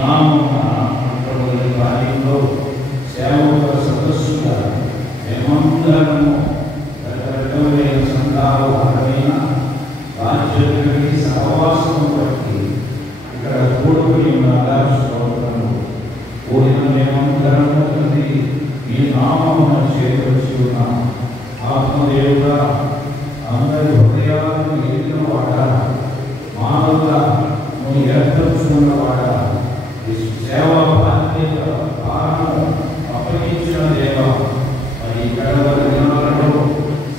నామమున ప్రభువుల కార్యంలో సేవకుల సదస్సుగా మేమందరము రకరకమైన సంఘాల వారమైన బాధ్యతలకి సహవాసం బట్టి ఇక్కడ కూడుకుని ఉన్నారా స్తోత్రము. కూడిన మేమందరము తండ్రి ఈ నామమున చేకూర్చి ఉన్నాం. ఆత్మదేవుడా, అందరి హృదయాలను ఎరిగిన వాడా, మానవుల నువ్వు ఏర్పరుచుకున్నవాడా, ఈ సేవా బాధ్యత భారము అప్పగించిన దేవా, మరి గడవల దినాలలో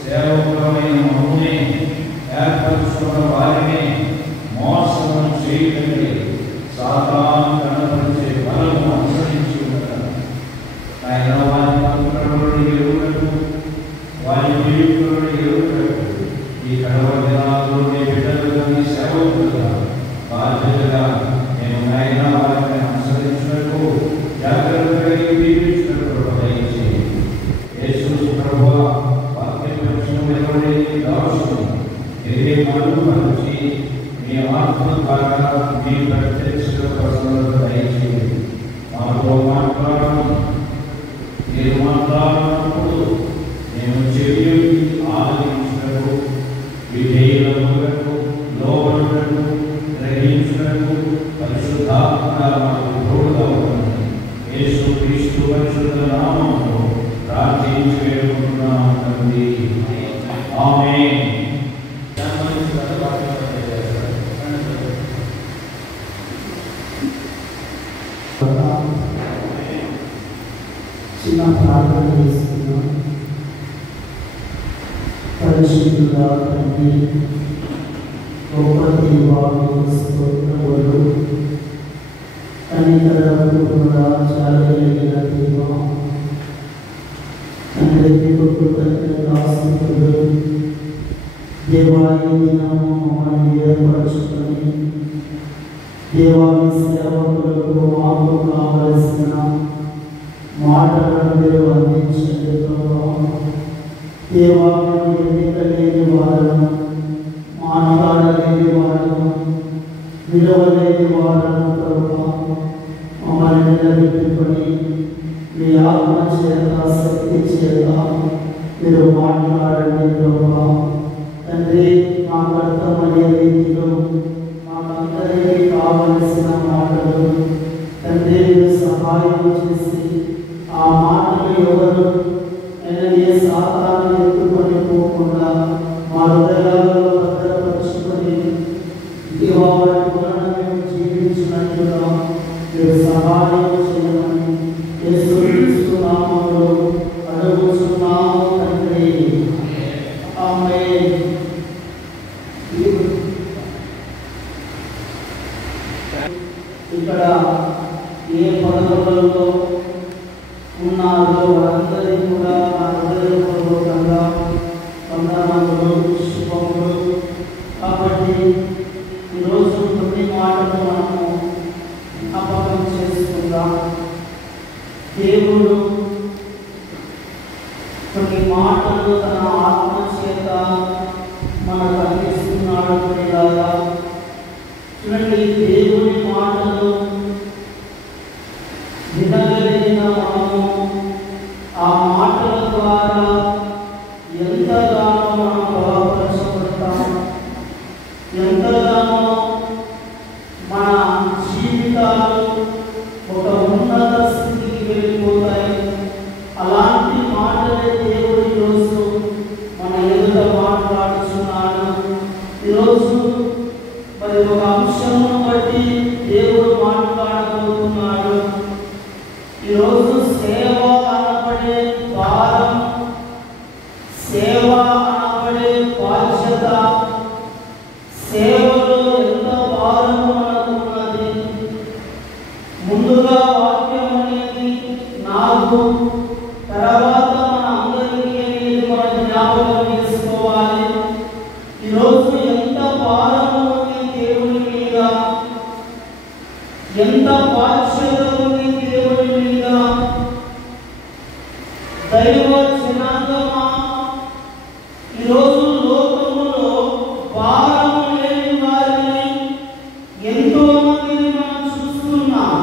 సేవకులమైన మమ్మునే ఏర్పరుచుకున్న వారిని మోసము చేయకండి. సాతాను కనపరిచే బలము అనుసరించి ఉంటారు. ఆయన వారి మంత్రములను ఎరువులకు, వారి జీవితంలో ఎరువులకు ఈ గడవల దినాల్లో నీ బిడ్డలుగా, నీ సేవకులుగా బాధ్యతగా మేము నాయన వారిని అనుసరించినట్టు జాగ్రత్తగా దీవించినట్టు దయచేయండి. యేసు ప్రభువా, వాక్య ప్రశ్నలే దాసులు ఇదే మరుగుపరిచి మీ ఆత్మ ద్వారా మీ ప్రత్యక్ష ప్రసన్నత దయచేయండి. మాతో మాట్లాడడం, మీరు మాట్లాడినప్పుడు మేము చెవి ఆలోచించినట్టు, విధేయులకు లోబడుటకు, గ్రహించుటకు పరిశుద్ధాత్మ మాకు తోడుగా ఉంటుంది. యేసు క్రీస్తు పరిశుద్ధ నామములో ప్రార్థించి వేడుకుంటున్నాము తండ్రి. ఆమేన్. చిన్న ప్రార్థన చేస్తున్నాం. పరిశుద్ధుడా తండ్రి, గొప్ప దేవానికి స్తోత్రములు. కనికరముగా చాలగలిగిన దేవా, తండ్రి మీకు కృతజ్ఞతాస్తుతులు. దేవాని దినము మమ్మల్ని ఏర్పరచుకొని దేవాని సేవకులకు మాకు కావలసిన మాటలను మీరు అందించండి ప్రభావ. దేవాన్ని ఎన్నిక లేని వారను, మానవాడలేని వారను, విలువలేని వారను ప్రభావ, మమ్మల్ని నిలబెట్టుకొని మీ ఆత్మ చేత, శక్తి చేత మీరు మాట్లాడండి ప్రభావ. తండ్రి, మాకు అర్థమయ్యే రీతిలో మాకందరికీ కావలసిన మాటలు తండ్రి మీరు సహాయం చేసి ఆ మాటలు ఎవరు ఏ సాతాను ఎత్తుకొని పోకుండా మా హృదయాలలో భద్రపరుచుకొని మేము జీవించినట్లుగా మీరు సహాయం చేయమని యేసు క్రీస్తు నామములో అడుగుచున్నాము తండ్రి. ఆమేన్. ఇక్కడ ఏ పదవులలో ఉన్నారో వారందరినీ కూడా నా హృదయపూర్వకంగా వందనాలు, శుభములు. కాబట్టి ఈరోజు కొన్ని మాటలు మనము జ్ఞాపకం చేసుకుందాం. దేవుడు కొన్ని మాటలు తన ఆత్మ చేత మనకు అందిస్తున్నాడు. ఇలాగా చూడండి, దేవుని మాటలు వినగలిగిన మనము ఆ మాటల ద్వారా ఎంతగానో మనం బలపరచబడతాం, ఎంతగానో మన జీవితాలు ఒక ఉన్నత స్థితికి వెళ్ళిపోతాయి. అలాంటి మాటలే దేవుడు ఈరోజు మన ఎదుట మాట్లాడుతున్నాడు. ఈరోజు మరి ఒక అంశమును బట్టి దేవుడు మాట్లాడబోతున్నాడు. ఈరోజు సేవ అనబడే భారం, సేవ అనబడే బాధ్యత, సేవలో ఎంత భారము మనకు ఉన్నది. ముందుగా వాక్యం అనేది నాకు, తర్వాత మన అందరికీ అనేది మనం జ్ఞాపకం చేసుకోవాలి. ఈరోజు ఎంత భారము ఉంది దేవుని మీద, ఎంత బాధ్యత ఉంది దేవుని మీద. దైవ జనాంగమా, ఈరోజు లోకములో భారము లేని వారిని ఎంతో మందిని మనం చూస్తున్నాం.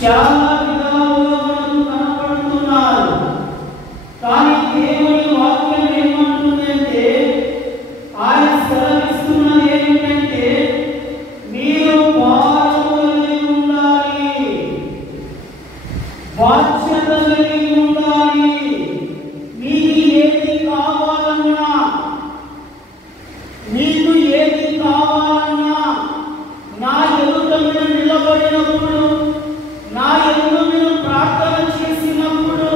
చాలా విధాలుగా మనకు కనపడుతున్నారు. కానీ దేవుని వాక్యం ఏమంటుందంటే, ఆయన సెలవిస్తున్నది ఏమిటంటే, మీరు భారము కలిగి ఉండాలి, బాధ్యత కలిగి ఉండాలి. మీకు ఏది కావాలన్నా, నీకు ఏది కావాలన్నా, నా ఎదుట మీరు నిలబడినప్పుడు, నా ఎదుట మీరు ప్రార్థన చేసినప్పుడు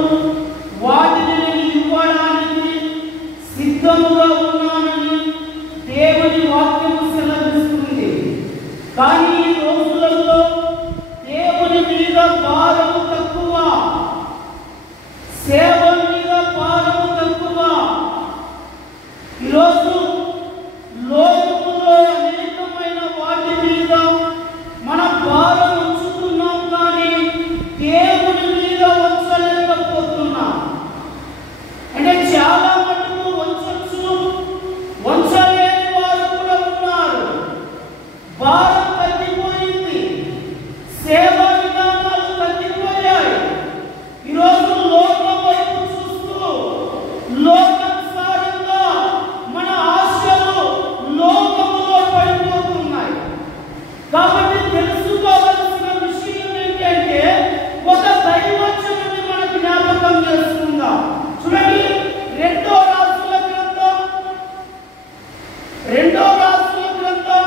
వాటిని నేను ఇవ్వడానికి సిద్ధముగా ఉన్నానని దేవుని వాక్యము సెలవిస్తుంది. కానీ ఈ రోజులలో దేవుని మీద భారము తక్కువ, సేవ మీద భారము తక్కువ. ఈరోజు లోకములో అనేకమైన వాటి మీద మన భారం ఉంచుతున్నాం, కానీ దేవుని మీద వంచలేకపోతున్నాం. అంటే చాలా మటుకు వంచచ్చు, వంచలేని వారు కూడా ఉన్నారు. భారం తగ్గిపోయింది, సేవా విధానాలు తగ్గిపోయాయి. ఈరోజు లోకం వైపు చూస్తూ లోకానుసారంగా మన ఆశలు లోకములో పడిపోతున్నాయి. కాబట్టి తెలుసుకోవాల్సిన విషయం ఏంటంటే, ఒక దైవవచనాన్ని మన జ్ఞాపకం చేసుకుందాం. చూడండి, రెండో రాజుల గ్రంథం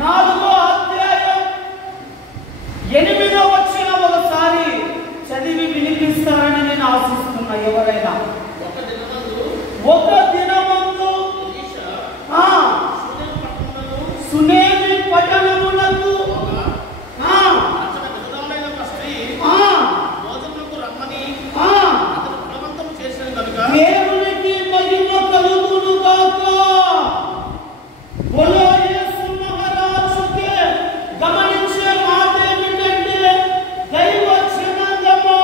4వ అధ్యాయం 8వ వచనం ఒకసారి చదివి వినిపిస్తారని నేను ఆశిస్తున్నా. ఎవరైనా ఒక దినమందు సునేమి పట్టణమునకు దేవునికి మహిమ కలుగును గాక. బోలో యేసు మహారాజుకే. గమనించే మాట ఏమిటంటే, దైవ జనాంగము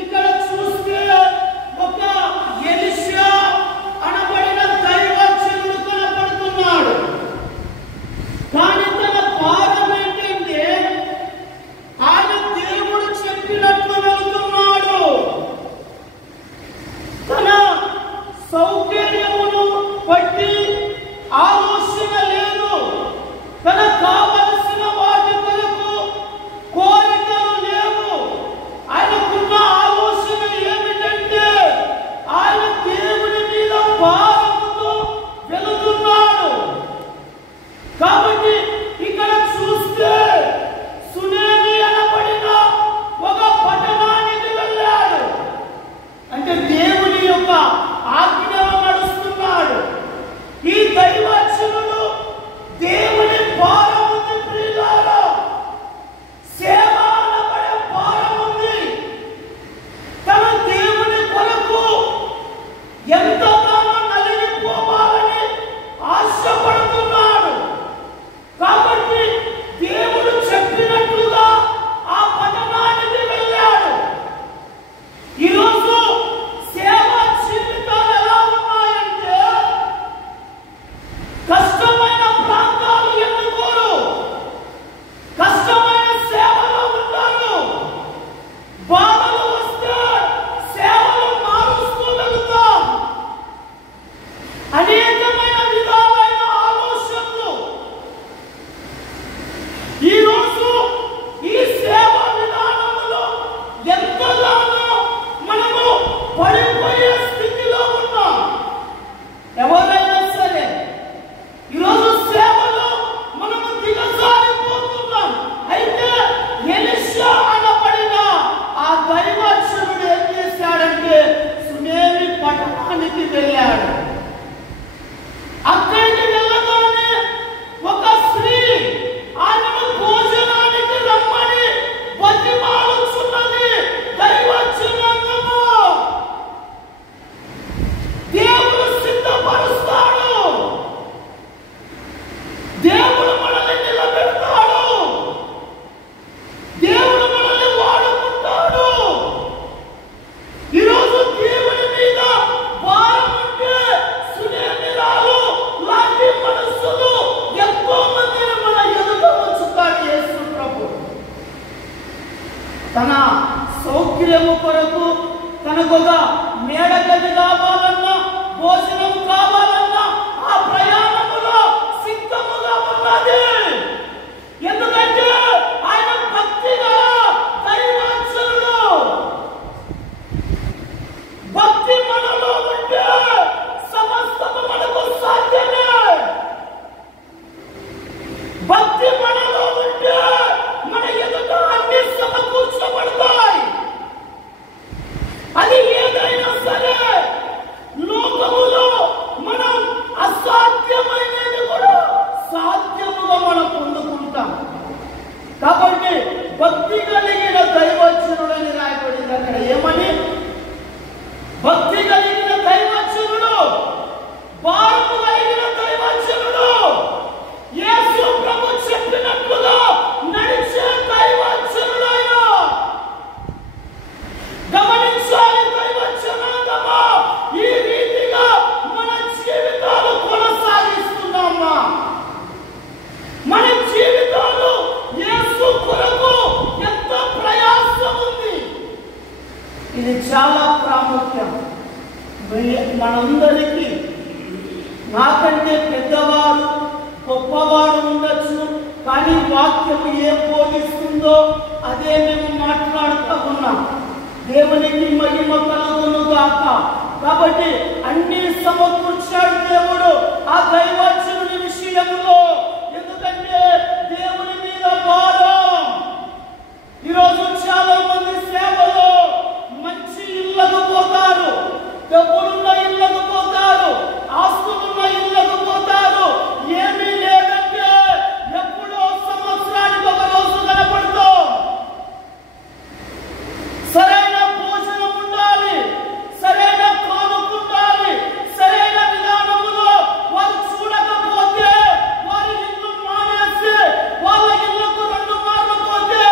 ఇక్కడ చూస్తే ఒక ఎలీషా అనబడే తన సౌకర్యము కొరకు తనకొక మేడ గది కావాలన్నా, భోజనం కావాలన్నా ఆ ప్రయాణములో సిద్ధముగా ఉన్నది. ఎందుకంటే ఆయన భక్తిగా దైవజనుడు. భక్తి మనలో ఉంటే సమస్తము మనకు సాధ్యమే. భక్తి మనలో ఉంటే మన ఎదుట అన్ని సమకూర్చబడతాయి. అది ఏదైనా సరే లోకములో మనం అసాధ్యమైనది కూడా సాధ్యముగా మనం పొందుకుంటాం. కాబట్టి భక్తి కలిగిన దైవజనుడని రాయబడింది. అక్కడ ఏమని? భక్తి కలిగిన దైవజనుడు, భారము కలిగిన దైవజనుడు, యేసు ప్రభు చెప్పినట్లుగా నడిచే దైవజనుడు ఆయన. గమనించాలి దైవజనాంగమా, ఈ రీతిగా మన జీవితాలు కొనసాగిస్తున్నామా? మన జీవితాలు యేసు కొరకు ఎంత ప్రయాసం ఉంది. ఇది చాలా ప్రాముఖ్యం. మనందరికీ నాకంటే పెద్దవారు గొప్పవారు ఉండొచ్చు, కానీ వాక్యము ఏం బోధిస్తుందో అదే మేము మాట్లాడుతూ ఉన్నాం. దేవునికి మహిమ కలుగును గాక. కాబట్టి అన్ని సమకూర్చాడు దేవుడు ఆ దైవజనుని విషయంలో. ఎందుకంటే దేవుని మీద భారం. ఈరోజు చాలా మంది సేవలో మంచి ఇళ్లకు పోతారు, డబ్బులున్న ఇళ్లకు పోతారు, ఆస్తులున్న ఇళ్లకు పోతారు. ఏమీ లేదంటే ఎప్పుడో సంవత్సరానికి ఒక రోజు కనపడతాం. సరైన భోజనం ఉండాలి, సరైన కానుక ఉండాలి, సరైన విధానములో వారు చూడకపోతే, వారి ఇల్లు మానేసి వాళ్ళ ఇళ్లకు 2 మార్లు పోతే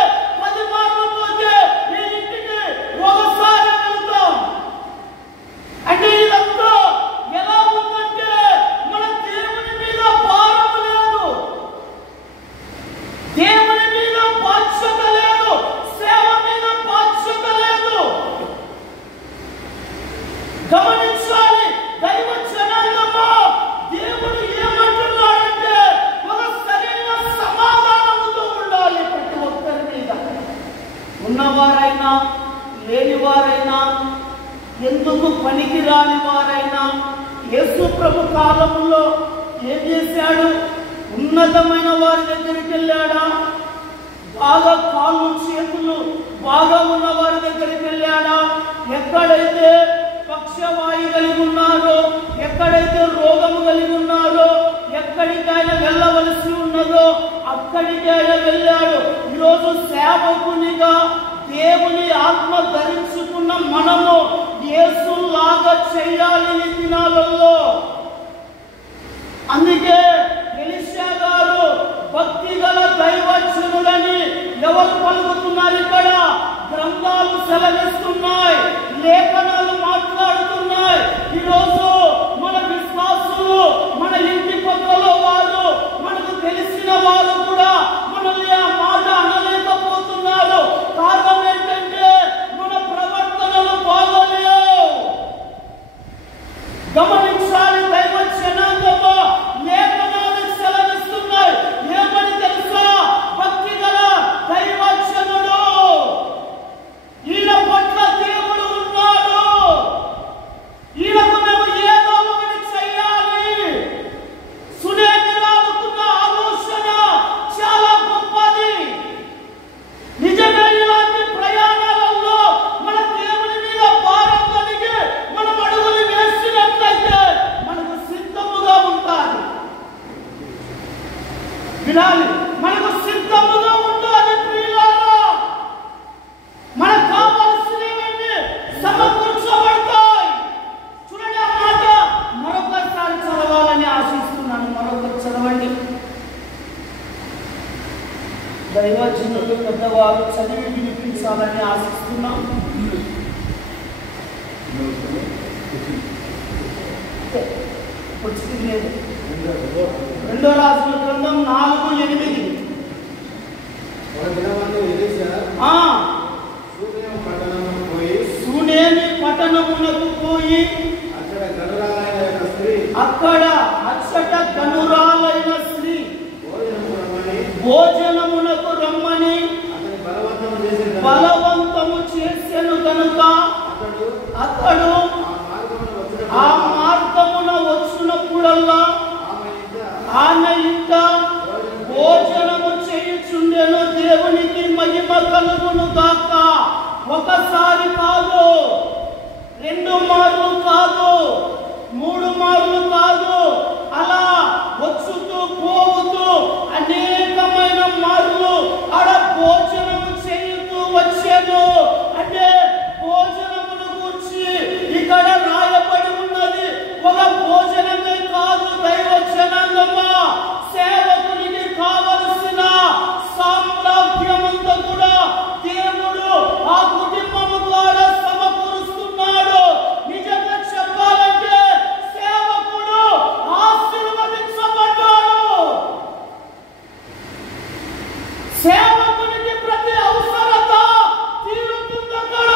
10 మార్లు పోతే ఈ ఇంటికి ఒకసారి వెళ్తాం. అంటే ఇదంతా ఎలా ఉందంటే మన దేవుని మీద భారం లేదు, దేవుని మీద బాధ్యత లేదు, సేవ మీద బాధ్యత లేదు. గమనించాలి దైవజనాంగమా, దేవుడు ఏమంటున్నాడంటే ఒక సరైన సమాధానముతో ఉండాలి ప్రతి ఒక్కరి మీద. ఉన్నవారైనా లేనివారైనా, ఎందుకు పనికిరాని వారైనా యేసు ప్రభు కాలంలో ఏం చేశాడు? ఉన్నతమైన వారి దగ్గరికి వెళ్ళాడా? బాగా కాళ్ళు చేతులు బాగా ఉన్న వారి దగ్గరికి వెళ్ళాడా? ఎక్కడైతే పక్షవాయు కలిగి ఉన్నారో, ఎక్కడైతే రోగము కలిగి ఉన్నారో, ఎక్కడికి ఆయన వెళ్ళవలసి ఉన్నదో అక్కడికి ఆయన వెళ్ళాడు. ఈరోజు సేవకునిగా దేవుని ఆత్మ ధరించుకున్న మనము యేసులాగా చేయాలి ఈ దినాలలో. అందుకే ఎలీషా గారు భక్తి గల దైవజనుడని ఎవరు పలుకుతున్నారు? ఇక్కడ గ్రంథాలు సెలవిస్తున్నాయి, లేఖనాలు మాట్లాడుతున్నాయి. ఈరోజు మన విశ్వాసులు, మన ఇంటి పక్కలో వారు, మనకు తెలిసిన వారు కూడా మనల్ని ఆ మాట అనలేకపోతున్నారు. కారణం ఏంటంటే మన ప్రవర్తనలు బాగోలేవు. గమనించాలి దైవజనాంగమా, లేఖనాలు సెలవిస్తున్నాయి. ఏమని తెలుసా? భక్తి గల దైవజనుడు, ఈయన పట్ల దేవుడు ఉన్నాడు, ఈయనకు మేము ఏదో ఒకటి చెయ్యాలి. సునేమిరాలుకున్న ఆలోచన చాలా గొప్పది. నిజమే. ఇలాంటి ప్రయాణాలలో మన దేవుని మీద భారం కలిగి మనం అడుగులు వేసినట్లయితే మనకు సిద్ధముగా ఉంటాది. వినాలి, మనకు సిద్ధముగా ఉండాలి ప్రియులారా. మనకు కావాల్సినవన్నీ సమకూర్చబడతాయి. చూడండి, ఆ మాట మరొకసారి చదవాలని ఆశిస్తున్నాను. మరొకరు చదవండి. దైవజనులు పెద్దవారు చదివి వినిపించాలని ఆశిస్తున్నాం. ఇప్పుడు లేదు. 2 రాజుల గ్రంథం 4:8. పట్టణమునకు పోయి అక్కడ గనురాలైన స్త్రీ భోజనమునకు రమ్మని బలవంతము చేసెను కనుక అతడు ఆ మార్గమున వచ్చినప్పుడల్లా ఆమె ఇంట భోజనము చేయుచుండెను. దేవునికి మహిమ కలుగును గాక. ఒకసారి కాదు, 2 మార్లు కాదు, 3 మార్లు కాదు, అలా వచ్చుతూ పోతూ అనేకమైన మార్లు ఆడ భోజనము చేయుతూ వచ్చాను. అంటే భోజనమును గురించి ఇక్కడ రాయబడి ఉన్నది. ఒక భోజనమే కాదు దైవ జనాంగమా, సేవకునికి కావలసిన సామ్రాజ్యమంతా కూడా దేవుడు ఆ కుటుంబము ద్వారా సమకూరుస్తున్నాడు. నిజంగా చెప్పాలంటే సేవకుడు ఆశీర్వదించబడ్డాడు. సేవకునికి ప్రతి అవసరత తీరుతుందక్కడ.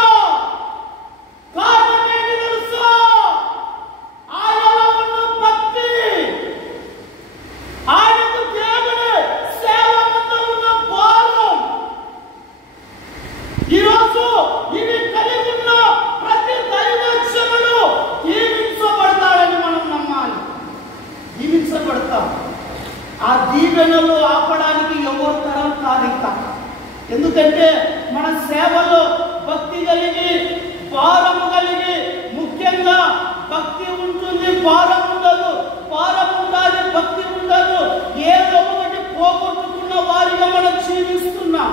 కారణం ఏంటి తెలుసా? ఆయనలో ఉన్న భక్తి, ఆయనకు దేవుడే సేవ మీద ఉన్న భారం. ఈరోజు ఇవి కలిగి ఉన్న ప్రతి దైవజనుడు దీవించబడతాడని మనం నమ్మాలి. దీవించబడతాం. ఆ దీవెనలు ఆపడానికి ఎవరి తరం కాదు ఇంకా. ఎందుకంటే మన సేవలో భక్తి కలిగి, భారము కలిగి, ముఖ్యంగా భక్తి ఉంటుంది, భారం ఉండదు. భారం ఉండాలి, భక్తి ఉండదు. ఏదో ఒకటి పోగొట్టుకున్న వారిగా మనం జీవిస్తున్నాం.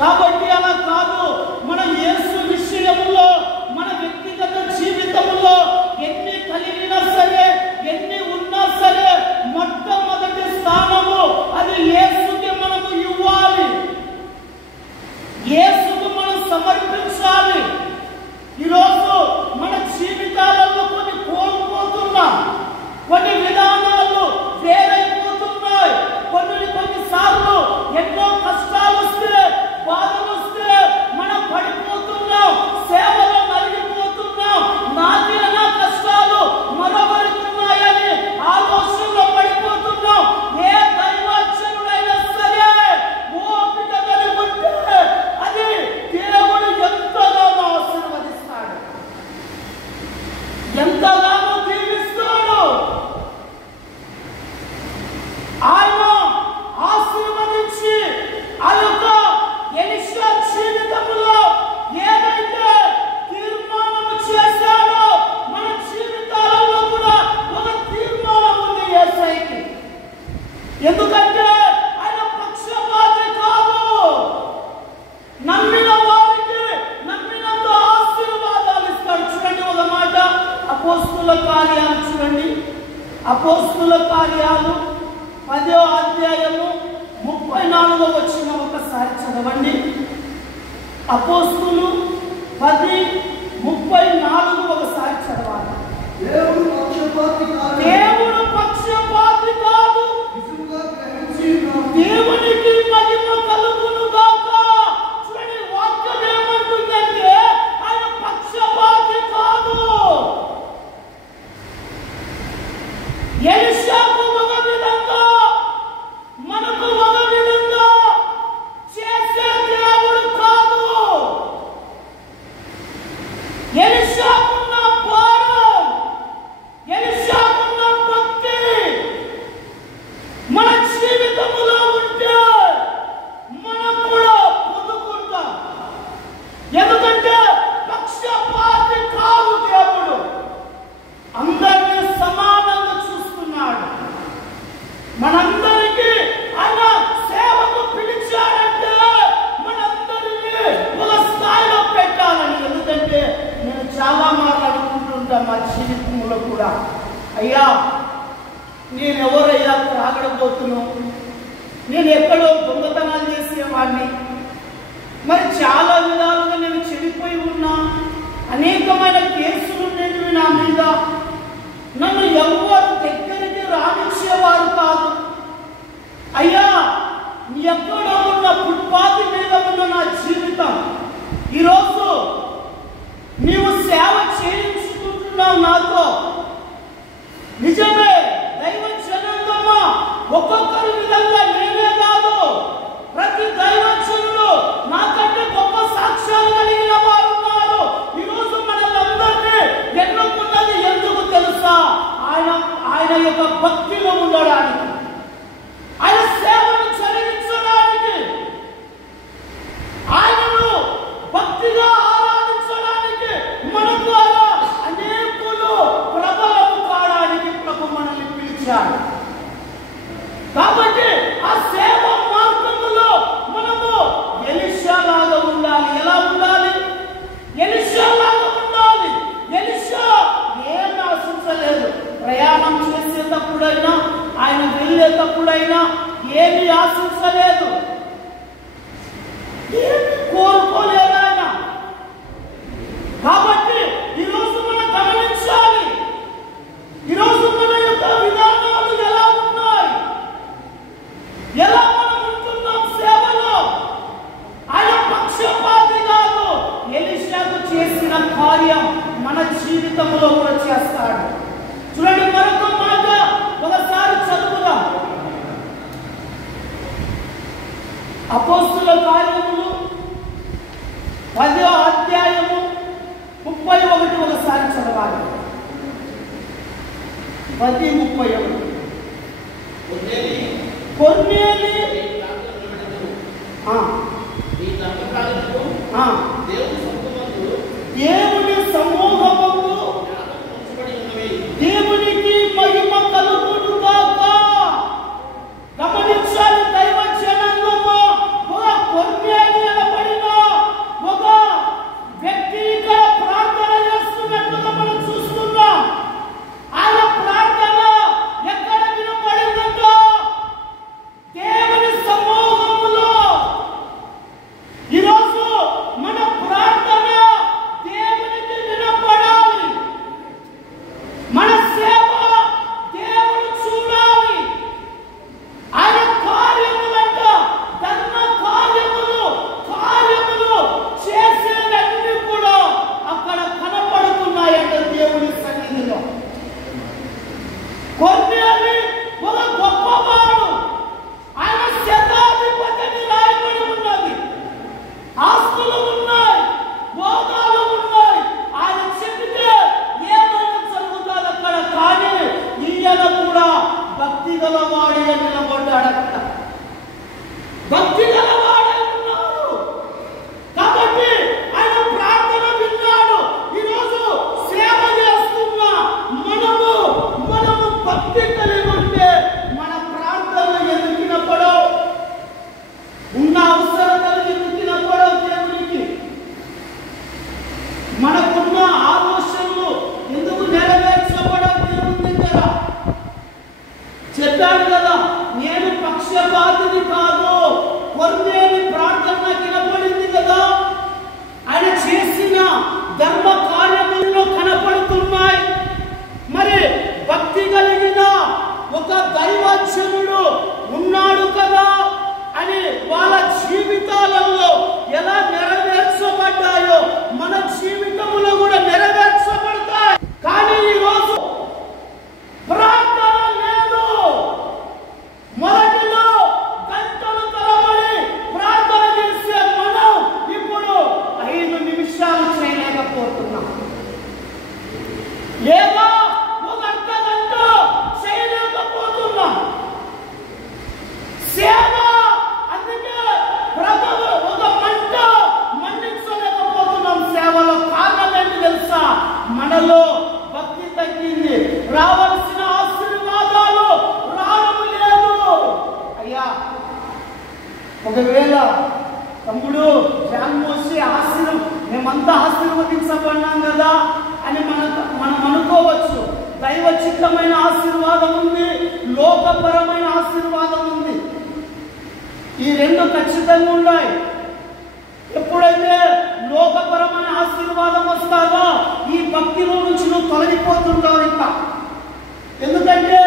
కాబట్టి అలా కాదు. మన యేసు విషయంలో, మన వ్యక్తిగత జీవితంలో ఎన్ని కలిగినా సరే, ఎన్ని ఉన్నా సరే, మొట్టమొదటి స్థానము అది యేసుకి మనము ఇవ్వాలి. యేసుకు మనం సమర్పించాలి. ఈరోజు మన జీవితాలలో కొన్ని కోల్పోతున్నాం, కొన్ని విధానాలు వేరైపోతున్నాయి. కొన్నిసార్లు ఎన్నో కష్టాలు వస్తే, బాధలు వస్తే మనం పడిపోతున్నాం, సేవలో నలిగిపోతున్నాం. నాకేనా కష్టాలు మరొకరికి ఉన్నాయని ఆలోచనలో పడిపోతున్నాం. ఏ దైవజనుడైనా సరే ఓపిక కలిగి ఉంటే అది దేవుడు ఎంతగానో ఆశీర్వదిస్తాడు, ఎంతగానో దీవిస్తాడు. ఆయన ఆశీర్వదించి ఆ యొక్క ఎలీషా జీవితంలో ఏదైతే తీర్మానం చేశాడో మన జీవితాలలో కూడా ఒక తీర్మానం ఉంది యేసయ్యకి. ఎందుకంటే ఆయన పక్షపాతి కాదు. నమ్మిన వారికి నమ్మినంత ఆశీర్వాదాలు ఇస్తాడు. చూడండి ఒక మాట, అపోస్తుల కార్యాలు చూడండి. అపోస్తుల కార్యాలు 10వ అధ్యాయము 34వ వచనం ఒకసారి చదవండి. అపోస్తులు 10:34 ఒకసారి చదవాలి. దేవుడు పక్షపాతి కాదు. దేవుడు పక్షపాతి కాదు. దేవునికి మహిమ కలుగును గాక. చూడండి వాక్యం ఏమంటుందంటే ఆయన పక్షపాతి కాదు. ఎలీషాకు ఒక విధంగా, మనకు ఒక విధంగా చేసే దేవుడు కాదు. ఎలీషాకున్న భారం, ఎలీషాకున్న భక్తి మన జీవితంలో ఉంటే మనం కూడా పొందుకుంటాం. ఎందుకంటే పక్షపాతి కాదు దేవుడు. అందరినీ సమానంగా చూస్తున్నాడు. మనందరికీ ఆయన సేవకు పిలిచాడంటే మనందరినీ ఒక స్థాయిలో పెట్టాలని. ఎందుకంటే నేను చాలా మార్లు అనుకుంటుంటా మా జీవితంలో కూడా, అయ్యా నేను ఎవరయ్యా త్రాగడబోతున్నాను, నేను ఎక్కడో దొంగతనాలు చేసేవాడిని, మరి చాలా విధాలుగా నేను చెడిపోయి ఉన్నా, అనేకమైన కేసులు ఉండేవి నా మీద, నన్ను ఎవరు దగ్గరికి రానిచ్చేవారు కాదు. అయ్యా ఎక్కడో ఉన్న ఫుట్పాత్ మీద ఉన్న నా జీవితం ఈరోజు నీవు సేవ చేయించుకుంటున్నావు నాతో. నిజమే, దైవ జనాంగమా, ఒక్కొక్కరి విధంగా నేనే కాదు, ప్రతి దైవజనుడు నాకంటే గొప్ప సాక్ష్యాలు కలిగిన వారు ఉన్నారు. ఈరోజు మనల్ని ఎన్నుకున్నది ఎందుకు తెలుసా? ఆయన యొక్క భక్తిలో ఉండడానికి, ఆయన సేవను జరిగించడానికి, ఆయనను భక్తిగా ఆరాధించడానికి, మన ద్వారా అనేకులు ప్రబలము కావడానికి ప్రభు మనల్ని పిలిచాడు. కాబట్టి ఆ సేవ మార్గంలో మనము ఎలీషాలాగా ఉండాలి. ఎలా ఉండాలి? ఎలీషాలాగా ఉండాలి. ఎలీషా ఏమి ఆశించలేదు. ప్రయాణం చేసేటప్పుడైనా, ఆయన వెళ్ళేటప్పుడైనా ఏమి ఆశించలేదు, ఏమి కోరుకోలేదు ఆయన. కాబట్టి ఈరోజు మనం గమనించాలి, ఈరోజు మన యొక్క విధానాలు ఎలా ఉన్నాయి, ఎలా మనం ఉంటున్నాం సేవలో. ఆయన పక్షపాతి కాదు. ఎలీషాకు చేసిన కార్యం మన జీవితంలో కూడా చేస్తాడు. చూడండి, మరొక మాట ఒకసారి చదువుదాం. అపోస్తుల కార్యములు 10వ అధ్యాయము 31 ఒకసారి చదవాలి. 10:31. కొర్నేలి దేవుని సమూహమందు దేవునికి మహిమ కలుగునుగాక. గమనించాలి దైవ జనాంగమా, ఒక కొర్నేలి అనబడిన ఒక వ్యక్తి ఇక్కడ ప్రార్థన చేస్తున్నట్టుగా మనం చూస్తున్నాం. ఆయన ప్రార్థన ఎక్కడ వినపడిందంట? దేవుని సమూహంలో. ఈరోజు మన ప్రార్థన దేవునికి వినపడాలి. మన సేవ దేవుడు చూడాలి. ఆయన కార్యములంట, ధర్మ కార్యములు చేసేవన్నీ కూడా అక్కడ కనపడుతున్నాయంట దేవుని సన్నిధిలో. కొర్నేలి ఒక గొప్పవాడు, ఆయన శతాధిపతిని రాయబడి ఉన్నది. ఆస్తులు ఉన్నాయి, భోగాలు ఉన్నాయి. ఆయన చెబితే ఏమైనా జరుగుతుంది అక్కడ. కానీ ఈయన కూడా భక్తి గలవాడిగా నిలబడ్డాడు అక్కడ. భక్తి గలవాడై ఉన్నాడు. కాబట్టి ఆయన ప్రార్థన విన్నాడు. ఈరోజు సేవ చేస్తున్న మనము భక్తి కలిగి ఉంటే మన ప్రార్థన ఎందుకు వినపడవు? ఉన్న అవసరతలు ఎందుకు వినపడవు దేవునికి? మనకున్న ఆలోచనలు ఎందుకు నెరవేర్చబడవు దేవుని దగ్గర? చెప్పాడు కదా, నేను పక్షపాతిని కాదు. కొర్నేలి ప్రార్థన వినపడింది కదా. ఆయన చేసిన ధర్మ కార్యములలో కనపడుతున్నాయి. మరి భక్తి కలిగిన ఒక దైవజనుడు ఉన్నాడు కదా అని వాళ్ళ జీవితాలలో ఎలా నెరవేర్చబడ్డాయో మన జీవితంలో కూడా నెరవేర్చబడతాయి. కానీ ఈరోజు ప్రార్థన లేదు. మొదటిలో గంటలు తరబడి ప్రార్థన చేసే మనం ఇప్పుడు 5 నిమిషాలు చేయలేకపోతున్నాం, లేదా ఒక అర్ధ గంట చేయలేకపోతున్నాం. సేవ అందుకే ప్రభువు ఒక మంట మండించలేకపోతున్నాం సేవలో. కారణం ఏంటి తెలుసా? మనలో భక్తి తగ్గింది. రావాల్సిన ఆశీర్వాదాలు రావడం లేదు. అయ్యా, ఒకవేళ తమ్ముడు జాన్మోసి మేమంతా ఆశీర్వదించబడినాం కదా అని మనం అనుకోవచ్చు. దైవ చిత్తమైన ఆశీర్వాదం ఉంది, లోకపరమైన ఆశీర్వాదం ఉంది. ఈ రెండు ఖచ్చితంగా ఉన్నాయి. ఎప్పుడైతే లోకపరమైన ఆశీర్వాదం వస్తారో ఈ భక్తిలో నుంచి నువ్వు తొలగిపోతుంటావు ఇంకా. ఎందుకంటే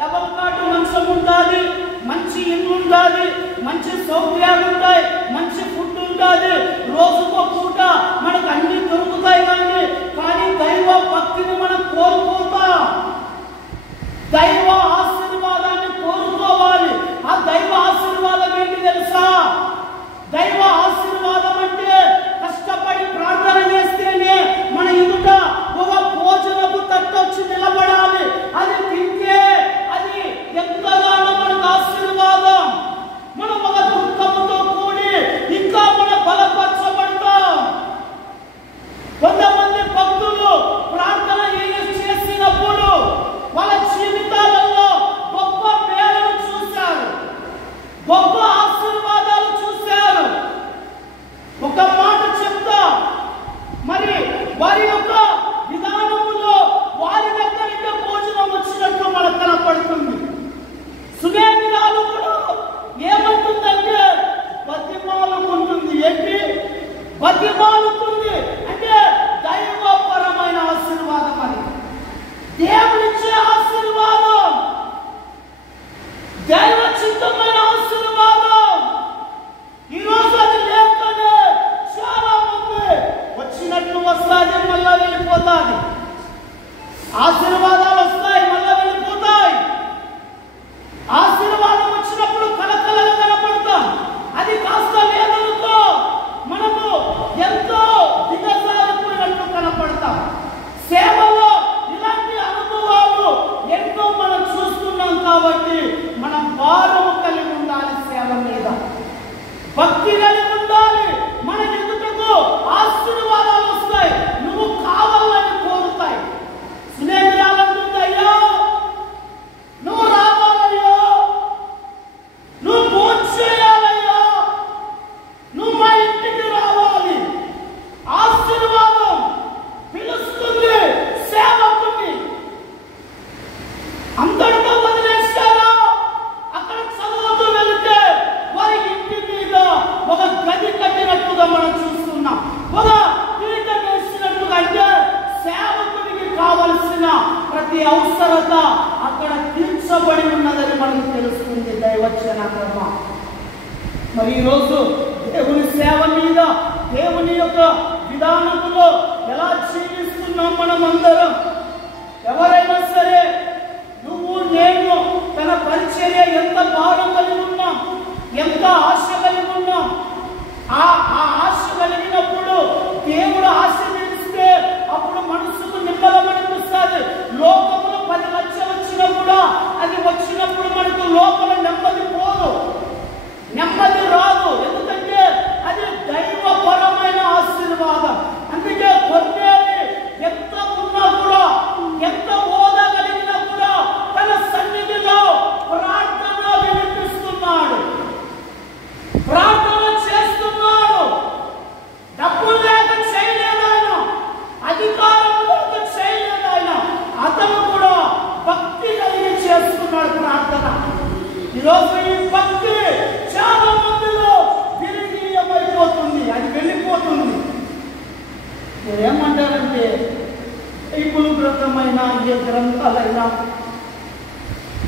డబల్ కాటు మంచం ఉండాలి, మంచి ఇల్లు ఉండాలి, మంచి సౌకర్యాలు ఉంటాయి, మంచి ఫుడ్ ఉంటుంది, రోజుకో పూట మనకు అన్ని దొరుకుతాయి. భక్తిని మనం కోరుకుంటాం. దైవ ఆశీర్వాదాన్ని కోరుకోవాలి. ఆ దైవ ఆశీర్వాదం ఏంటి తెలుసా? దైవ ఆశీర్వాదం అంటే కష్టపడి ప్రార్థన చేస్తేనే మన ఎదుట ఒక భోజనపు తట్టు వచ్చి నిలబడాలి. అది తింటే అది ఎంతగానో మనకు ఆశీర్వాదం. మనం ఒక దుఃఖముతో కూడి ఇంకా మన బలపరచబడతాం. కొంతమంది భక్తులు ప్రార్థన చేసినప్పుడు వాళ్ళ జీవితాలలో గొప్ప మేలును చూశారు, గొప్ప ఆశీర్వాదాలు చూశారు. ఒక మాట చెప్తా, మరి వారి యొక్క విధానములో వారి దగ్గరికి భోజనం వచ్చినట్టు మనకు కనపడుతుంది. సుమేమిరాలు కూడా ఏమంటుందంటే బతిమాలుకుంటుంది. ఏంటి బతిమాలుతుంది అంటే? దైవపరమైన ఆశీర్వాదం. అది దేవుడిచ్చే ఆశీర్వాదం, దైవ చిత్తమైన ఆశీర్వాదం. ఈరోజు అది లేకనే చాలా మంది వచ్చినట్లు వస్తాది, మళ్ళా వెళ్ళిపోతాది. ఆశీర్వాదాలు వస్తాయి, మళ్ళా వెళ్ళిపోతాయి. ఆశీర్వాదం వచ్చినప్పుడు కలకలగా కనపడతాం. అది కాస్త లేదనుకో మనము ఎంతో దిగజారిపోయినట్టు కనపడతాం. సేవలో ఇలాంటి అనుభవాలు ఎన్నో మనం చూస్తున్నాం. కాబట్టి మనం భారము కలిగి ఉండాలి, సేవ మీద భక్తి కలిగి ఉండాలి. మన ఎదుటకు ఆశీర్వాదాలు వస్తాయి, నువ్వు కావాలని కోరుతాయి. స్నేహితులంటుంది, అయ్యో నువ్వు రావాలయ్యో, నువ్వు భోజనం చేయాలయ్యో, నువ్వు మా ఇంటికి రావాలి. ఆశీర్వాదం పిలుస్తుంది సేవకుని. అంతటితో వదిలేస్తారా? అక్కడ చదువుతూ వెళితే వారి ఇంటి మీద ఒక గది కట్టినట్టుగా మనం చూస్తున్నాం, ఒక పీఠం వేసినట్టుగా. అంటే సేవకునికి కావలసిన ప్రతి అవసరత అక్కడ తీర్చబడి ఉన్నదని మనకు తెలుస్తుంది. దైవచనక్రమ. మరి ఈరోజు దేవుని సేవ మీద, దేవుని యొక్క విధానములో ఎలా జీవిస్తున్నాం మనం అందరం? ఎవరైనా సరే, నువ్వు నేను తన పరిచర్య ఎంత భారం కలిగి ఉన్నాం, ఎంత ఆశ కలిగి ఉన్నాం. ఆ ఆశ కలిగినప్పుడు దేవుడు ఆశీర్వదిస్తే అప్పుడు మనసుకు నిమ్మలం అనిపిస్తుంది. లోకములు 10 లక్షలు వచ్చినా కూడా అది వచ్చినప్పుడు మనకు లోపల నెమ్మది పోదు, నెమ్మది రాదు. ఎందుకంటే అది దైవపరమైన ఆశీర్వాదం. అందుకే కొన్నేది ఎంత ఉన్నా కూడా, ఎంత హోదా కలిగినా కూడా తన సన్నిధిలో ప్రార్థన వినిపిస్తున్నాడు, ప్రార్థన చేస్తున్నాడు. డబ్బులు లేక చేయలేదు ఆయన, అధికారం లేక చేయలేదు ఆయన. అతను కూడా భక్తి కలిగి చేస్తున్నాడు ప్రార్థన. ఈరోజు ఈ భక్తి చాలా మందిలో విరిగిపోతుంది, అది వెళ్ళిపోతుంది. ఏమంటారంటే బైబిల్ గ్రంథమైనా ఏ గ్రంథాలైనా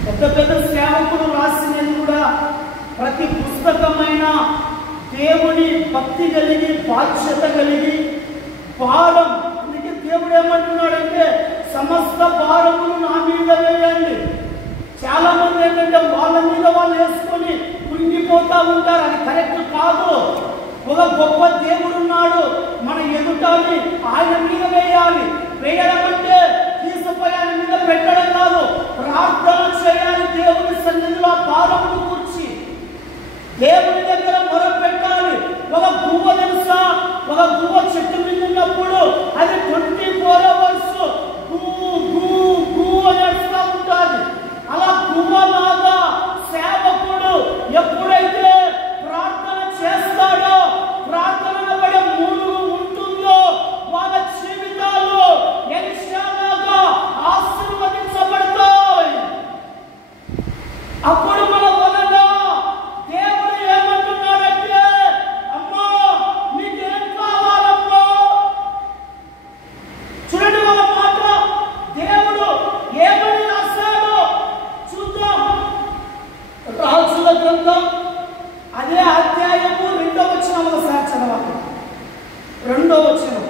పెద్ద పెద్ద సేవకులు రాసినది కూడా ప్రతి పుస్తకమైన దేవుని భక్తి కలిగి, బాధ్యత కలిగి, భారం. అందుకే దేవుడు ఏమంటున్నాడంటే సమస్త భారములు నా మీద వేయండి. చాలా మంది ఏంటంటే వాళ్ళ మీద వాళ్ళు వేసుకొని కుంగిపోతా ఉంటారు. అది కరెక్ట్ కాదు. ఒక గొప్ప దేవుడు ఉన్నాడు మన ఎదుటని, ఆయన మీద వేయాలి. వేయడం అంటే తీసుకుపోయి ఆయన మీద పెట్టడం కాదు, ప్రార్థన చేయాలి. దేవుని సన్నిధిలో భారమును కూర్చి దేవుని దగ్గర మొర పెట్టాలి. ఒక గువ్వ తెలుసా? ఒక గువ్వ చెట్టు మీద ఉన్నప్పుడు అది 24 hours గూ గూ గూ అని అడుస్తూ ఉంటుంది. అలా గువ్వలాగా సేవకుడు ఎప్పుడైతే ప్రార్థన చేస్తాడో, ప్రార్థన పడే మూడు ఉంటుందో, వాళ్ళ జీవితాలు ఎలిషాలాగా ఆశీర్వదించబడతాయి. అప్పుడు మన వలన దేవుడు ఏమంటున్నాడంటే, అమ్మా నీకేం కావాలమ్మా? చూడండి వాళ్ళ మాట. దేవుడు ఏమని రాశాడో చూద్దాం. రాజుల గ్రంథం అదే అధ్యాయము 2వ వచనం ఒకసారి చదవాలి. 2వ వచనం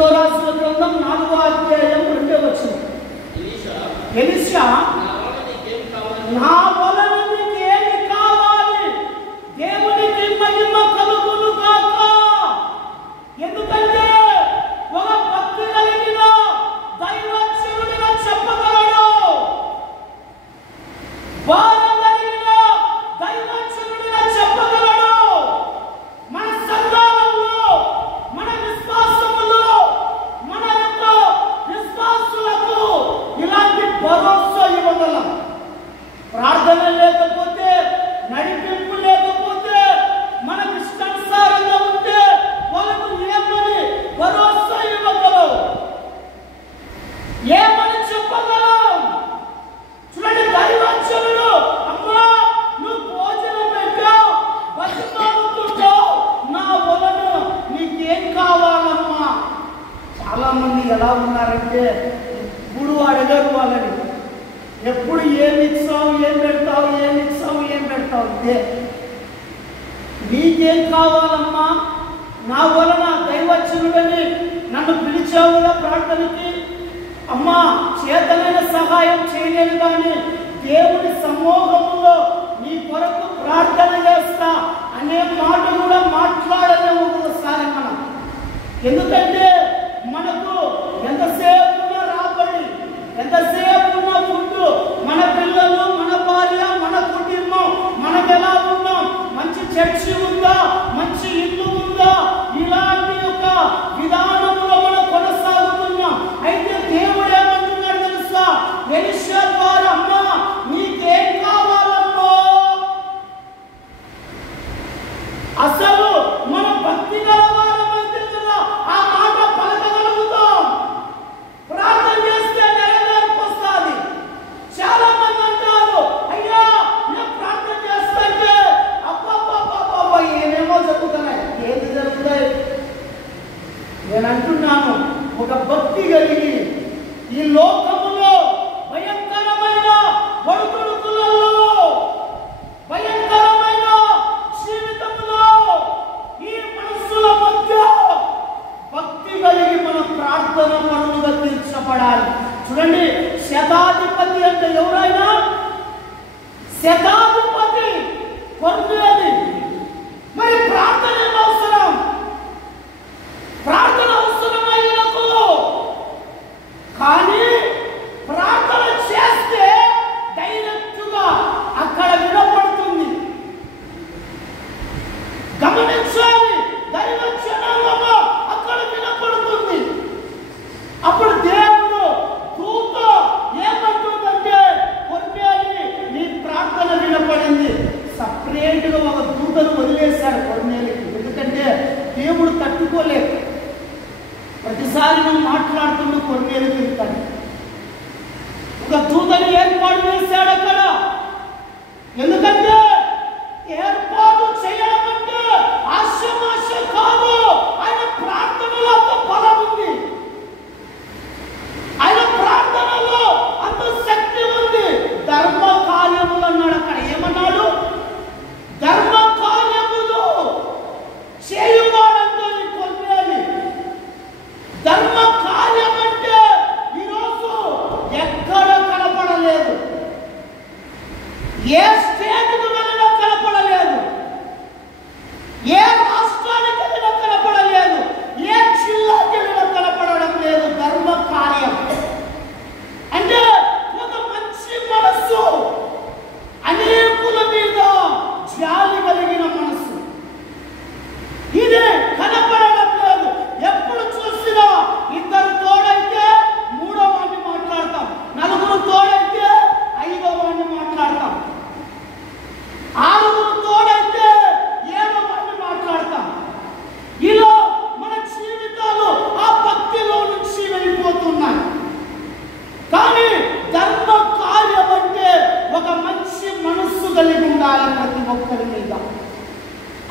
రెండో రాజుల గ్రంథం 4వ అధ్యాయం 2వ వచనం. ఎలీషా నా వలన నీకేమి కావాలి? దేవునికి మహిమ కలుగును గాక. ఎందుకంటే ఒక భక్తి కలిగిన దైవజనుడిగా చెప్పగలడు, భారం కలిగిన దైవజనుడిగా చెప్పగలడు. మన సంఘాలలో, మన విశ్వాసములో, మన యొక్క విశ్వాసులకు ఇలాంటి భరోసా ఇవ్వగలం. ప్రార్థన లేకపోతే, నడిపింపు లేకపోతే, మనకు ఇష్టానుసారంగా ఉంటే వాళ్ళకు ఏమని భరోసా ఇవ్వగలం, ఏమని చెప్పగలం? చూడండి, దైవజనుడు అమ్మా నువ్వు భోజనం పెట్టావు, బతిమాలుతుంటావు, నా వలన నీకేం కావాలమ్మా? చాలా మంది ఎలా ఉన్నారంటే ఇప్పుడు అడగరు వాళ్ళని, ఎప్పుడు ఏమి ఇస్తావు, ఏం పెడతావు, ఏమి ఇస్తావు, ఏం పెడతావు, ఇదే. నీకేం కావాలమ్మా? నా వలన దైవజనుడని నన్ను పిలిచావుగా ప్రార్థనకి, అమ్మా చేతనైన సహాయం చేయలేదు కానీ దేవుని సమూహంలో నీ కొరకు ప్రార్థన చేస్తా అనే మాట కూడా మాట్లాడలేము ఒకసారి మనం. ఎందుకంటే మనకు ఎంతసేపు ఉన్న రాబడి, ఎంతసేపు ఉన్న ఫుడ్, మన పిల్లలు, మన భార్య, మన కుటుంబం, మనకు ఎలా ఉన్నాం, మంచి చర్చి ఉందా, మంచి ఇల్లు ఉందా, ఇలాంటి ఒక విధానంలో మనం కొనసాగుతున్నాం. అయితే దేవుడు ఏమంటున్నాడు తెలుసా? ఎలీషా ద్వారా అమ్మా నీకేం కావాలమ్మో? అసలు మన భక్తి గలవారమైతే కదా ఆ మాట పలకగలుగుతాం. ప్రార్థన చేస్తే నెరవేర్పు వస్తుంది. చాలా మంది అంటారు, అయ్యా నేను ప్రార్థన చేస్తుంటే అబ్బా ఏమేమో జరుగుతున్నాయి. ఏది జరుగుతాయి? నేను అంటున్నాను, ఒక భక్తి కలిగి ఈ లోకములో భయంకరమైన ఒడుదుడుకులలో, భయంకరమైన జీవితంలో ఈ మనస్సుల మధ్య భక్తి కలిగి మన ప్రార్థన పనులుగా తీర్చబడాలి. చూడండి, శతాధిపతి అంటే ఎవరైనా? శతాధిపతి కొర్నేలి. మరి ప్రార్థన ఏం అవసరం? ప్రార్థన అవసరం ఆయనకు. కానీ ప్రార్థన చేస్తే డైరెక్ట్గా అక్కడ వినపడుతుంది. గమనించాలి, దైవజనాంగము అక్కడ వినపడుతుంది. అప్పుడు దేవుడు దూత ఏమంటుందంటే, కొర్నేలి నీ ప్రార్థన వినపడింది. సపరేట్గా ఒక దూతను వదిలేశాడు కొర్నేలికి. ఎందుకంటే దేవుడు తట్టుకోలేదు. ప్రతిసారి నువ్వు మాట్లాడుతున్న కొర్నేలి తిరుగుతాడు. ఒక దూతని ఏర్పాటు చేశాడు అక్కడ. ఎందుకంటే ఏర్పాటు చేయడం అంటే ఆశమాశ కాదు. ఆయన ప్రార్థనలో అంత బలం ఉంది, ఆయన ప్రార్థనలో అంత శక్తి ఉంది. ధర్మ కార్యములు అన్నాడు అక్కడ. ఏమన్నాడు? ధర్మ కార్యములు చేయువాడంటే కొర్నేలి. ధర్మ కార్యం అంటే ఈరోజు ఎక్కడ కనపడలేదు. ఏ స్టేట్కు వెళ్ళినా కనపడలేదు, ఏ రాష్ట్రానికి వెళ్ళినా కనపడలేదు, ఏ జిల్లాకి వెళ్ళినా కనపడడం లేదు. ధర్మ కార్యం అంటే ఒక మంచి మనస్సు, అనేకుల మీద జాలి కలిగిన మనస్సు. ఇది కనపడడం లేదు. ఎప్పుడు చూసినా ఇద్దరు తోడైతే మూడో వాడిని మాట్లాడతాం, నలుగురు తోడైతే ఐదో వాడిని మాట్లాడతాం, ఆరుగురు తోడైతే ఏడో వాడిని మాట్లాడతాం. ఇలా మన జీవితాలు ఆ భక్తిలో నుంచి వెళ్ళిపోతున్నాయి. కానీ ధర్మ కార్యం అంటే ఒక మంచి మనస్సు కలిగి ఉండాలి ప్రతి ఒక్కరి మీద.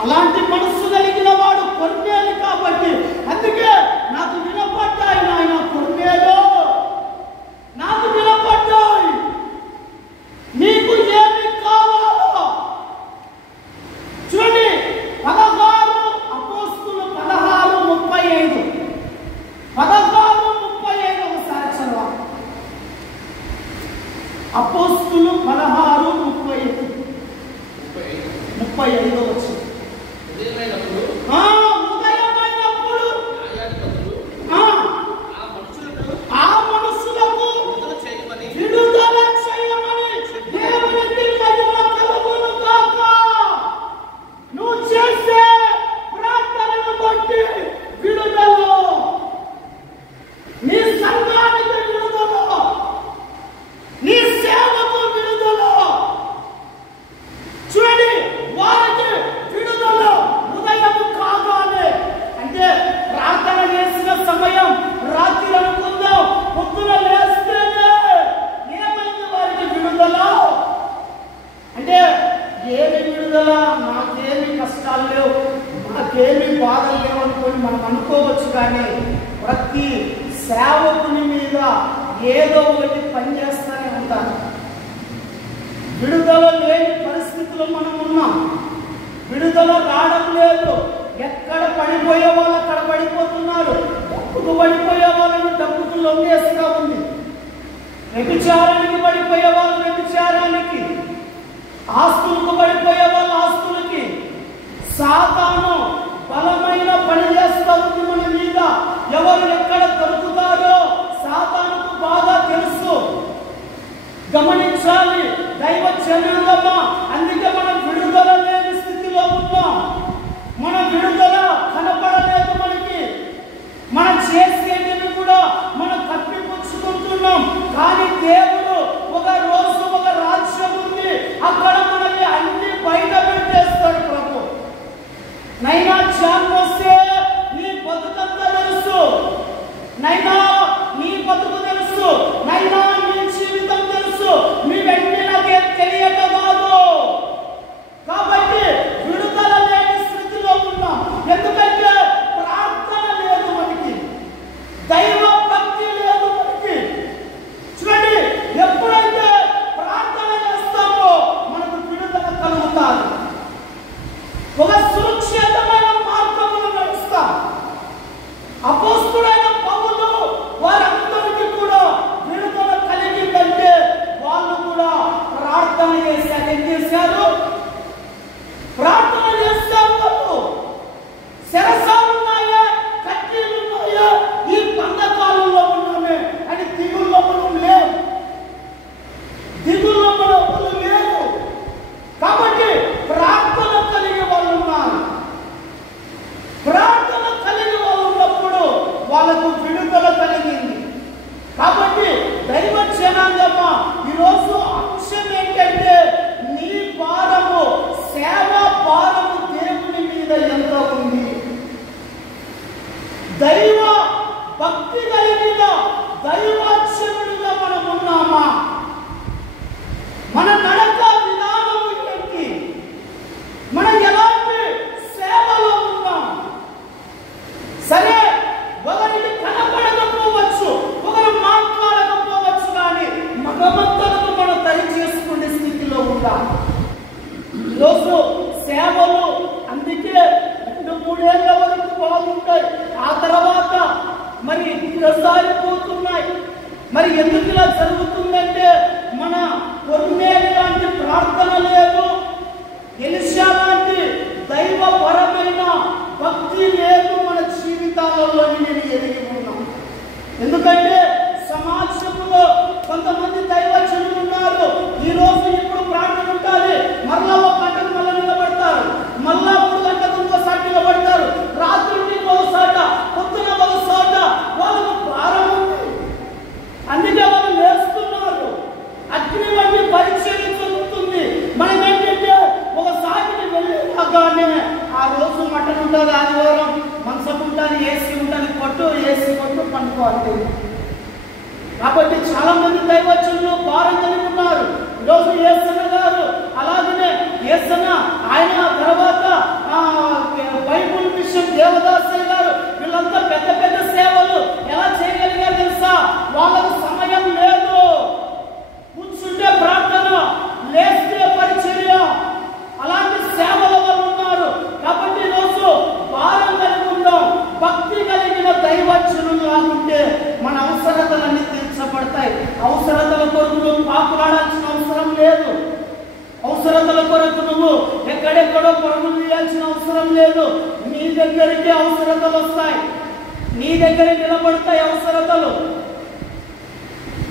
అలాంటి మనస్సు కలిగిన వాడు కొర్నేలి కాబట్టి అందుకే నాకు వినపడ్డాయి నాయన కొర్నేలు, నాకు వినపడ్డాయి. నీకు ఏమి కావాలో చూడండి. 16 అపోస్తులు 16:35 35వ వచనం. ఉదయమైనప్పుడు ఉదయమైనప్పుడు న్యాయాధిపతులు ఆ ఆ మనుషులకు మనుషులకు విడుదల చేయమని విడుదల చేయమని దేవునికి మహిమ కలుగును గాక. నువ్వు చేసే ప్రార్థనను బట్టి విడుదల, నీ సంఘానికి విడుదల, నీ సేవకు విడుదల. చూడండి, వారికి విడుదల ఉదయం కాగానే, అంటే ప్రార్థన చేసిన సమయం రాత్రి అనుకుందాం, పొద్దున లేస్తేనే ఏమైంది వారికి విడుదల అంటే ఏమి విడుదల? నాకేమి కష్టాలు లేవు, నాకేమి బాధలు లేవు అనుకొని మనం అనుకోవచ్చు. కానీ ప్రతి సేవకుని మీద ఏదో ఒకటి పనిచేస్తూనే ఉంటారు. విడుదల లేని పరిస్థితుల్లో మనం ఉన్నాం. విడుదల రావడం లేదు. ఎక్కడ పడిపోయే వాళ్ళు అక్కడ పడిపోతున్నారు. డబ్బుకు పడిపోయే వాళ్ళని డబ్బుకు లొంగేస్తూ ఉంది. వ్యభిచారానికి పడిపోయే వాళ్ళు వ్యభిచారానికి, ఆస్తులకు పడిపోయే వాళ్ళు ఆస్తులకి. సాతాను బలమైన పని చేస్తూ ఉంది మన మీద. ఎవరు ఎక్కడ దొరుకుతారో సాతానుకు బాగా తెలుసు. గమనించాలి దైవ జనాంగమా. అందుకే మనం విడుదల లేని స్థితిలో ఉన్నాం. మన విడుదల కనపడలేదు మనకి. మనం చేసేటివి కూడా మనం కప్పిపుచ్చుకుంటున్నాం. కానీ దేవుడు ఒక రోజు ఒక రాజ్యం ఉంది, అక్కడ మనల్ని అన్ని బయట పెట్టేస్తాడు ప్రభు. నైనా ఛాన్స్ వస్తే నీ బతుకంతా తెలుసు, నైనా నీ బతుకు తెలుసు, నైనా నీ జీవితం తెలుసు, నీ వెంటనే నాకేం తెలియక కాదు. కాబట్టి విడుదల లేని స్థితిలో ఉన్నాం. ఎందుకంటే ప్రార్థన లేదు మనకి, దైవ భక్తి లేదు మనకి. చూడండి, ఎప్పుడైతే ప్రార్థన చేస్తామో మనకు విడుదల కలుగుతారు. ఒక సురక్షితమైన మార్గంలో నడుస్తాం. అపోస్తులైన పౌలు వారందరికీ కూడా విడుదల కలిగిందంటే వాళ్ళు కూడా ప్రార్థన చేశారు. ఏం చేశారు? ప్రార్థన చేస్తారు. వాళ్ళు శరసాలున్నాయా, కట్టీలున్నాయా, ఈ బంధకాలంలో ఉన్నామే అని దిగుల్లో మనం లేవు. దిగుల్లో మనం లేవు. కాబట్టి ప్రార్థన కలిగి వాళ్ళు ఉన్నారు. ప్రార్థన కలిగి వాళ్ళు ఉన్నప్పుడు వాళ్ళకు విడుదల కలిగింది. కాబట్టి దైవ జనాంగమ్మ ఈరోజు అంశం ఏంటంటే నీ భారము, సేవ భారము దేవుని మీద ఎంత ఉంది? దైవ భక్తి కలిగిన దైవాచరుడిగా మనం ఉన్నామా? మన నడక విధానము ఏంటి? మనం ఎలాంటి సేవలో ఉన్నాం? సరే, ఒకరికి కనపడకపోవచ్చు, ఒకరు మాట్లాడకపోవచ్చు, కానీ మగమంతలకు మనం దరి చేసుకునే స్థితిలో ఉంటాం. ఈరోజు సేవలు అందుకే 2-3 ఏళ్ళ వరకు బాగుంటాయి, ఆ తర్వాత మరి దిగజారిపోతున్నాయి. మరి ఎందుకు ఇలా జరుగుతుందంటే మన కొన్నేళ్ళ లాంటి ప్రార్థన లేదు, ఎలిషా లాంటి దైవపరమైన భక్తి లేదు మన జీవితాలలో. నేను ఎదిగి ఉన్నాను. ఎందుకంటే సమాజంలో కొంతమంది దైవజనులు ఉన్నారు. ఈ రోజు ఇప్పుడు ప్రార్థన ఉండాలి, మరలా ఒక గంటకు మళ్ళీ నిలబడతారు, మళ్ళా 3 గంటలకు ఇంకోసారి నిలబడతారు, రాత్రి ఇంకోసాట, పొద్దున ఒకసాట. వాళ్ళకు భారం ఉంది, అందుకే వాళ్ళు నేర్చుకున్నారు. అగ్ని వంటి పరిచయం జరుగుతుంది. మనం ఏంటంటే ఒకసారికి వెళ్ళగానే ఆ రోజు మటన్ ఉంటుంది, ఆదివారం మంచం ఉంటుంది, ఏసీ ఉంటుంది, కొట్టు ఏసీ కొట్టు పండుకోవాలి. కాబట్టి చాలా మంది దైవజనులు భారం కలిగి ఉన్నారు. ఈరోజు యేసన్న గారు, అలాగనే యేసన్న ఆయన తర్వాత బైబుల్ మిషన్ దేవదాసయ్య గారు, వీళ్ళంతా పెద్ద పెద్ద సేవలు ఎలా చేయగలిగారు తెలుసా? వాళ్ళకు సమయం లేదు. కూర్చుంటే ప్రార్థన, లేస్తే పరిచర్య, అలాంటి సేవల వాళ్ళు ఉన్నారు. కాబట్టి ఈరోజు భారం కలిగి ఉందాం. భక్తి కలిగిన దైవజనులు లాగుంటే మన అవసరతలన్నీ తీర్చబడతాయి. అవసరతల కొరకు పాకులాడాల్సిన అవసరం లేదు. అవసరతల కొరకు నువ్వు ఎక్కడెక్కడో పరుగులు తీయాల్సిన అవసరం లేదు. నీ దగ్గరికి అవసరతలు వస్తాయి, నీ దగ్గర నిలబడతాయి అవసరతలు.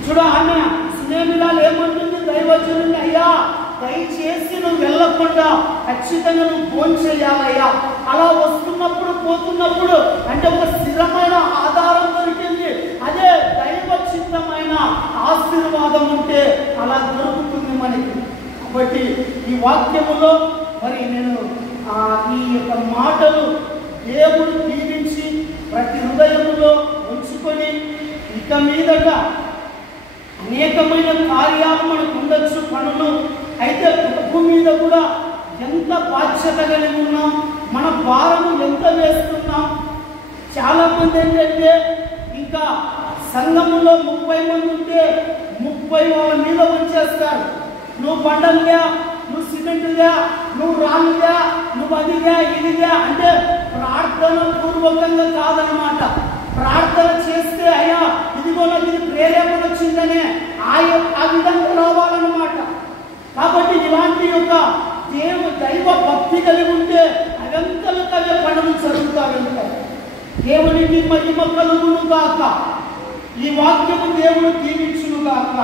చూడ ఆమె సునేమిరాలు ఏమంటుంది దైవజనుని, అయ్యా దయచేసి నువ్వు వెళ్ళకుండా ఖచ్చితంగా నువ్వు ఫోన్ చేయాలయ్యా. అలా వస్తున్నప్పుడు పోతున్నప్పుడు అంటే ఒక స్థిరమైన ఆధారం దొరికింది. అదే దైవచిత్తమైన ఆశీర్వాదం ఉంటే అలా దొరుకుతుంది మనకి. కాబట్టి ఈ వాక్యములో మరి నేను ఈ యొక్క మాటలు దేవుడు దీవించి ప్రతి హృదయములో ఉంచుకొని ఇక మీదట అనేకమైన కార్యాలు మనకు ఉండొచ్చు, పనులు. అయితే ప్రభు మీద కూడా ఎంత బాధ్యత కలిగి ఉన్నాం, మన భారము ఎంత వేస్తున్నాం. చాలా మంది ఏంటంటే ఇంకా సంఘములో 30 మంది ఉంటే 30 వాళ్ళ మీద వచ్చేస్తారు. నువ్వు బండలుగా, నువ్వు సిమెంటుగా, నువ్వు రాళ్ళుగా, నువ్వు అదిగా ఇదిగా అంటే ప్రార్థన పూర్వకంగా కాదనమాట. ప్రార్థన చేస్తే అయ్యా ఇదిగో నాకు ఇది ప్రేరేపణ వచ్చిందనే ఆ విధంగా రావాలన్నమాట. కాబట్టి ఇలాంటి యొక్క దైవ భక్తి కలిగి ఉంటే అవంతలుగా పనులు జరుగుతూ వెళ్తాయి. దేవునికి మహిమ కలుగును గాక. ఈ వాక్యము దేవుడు దీవించును గాక.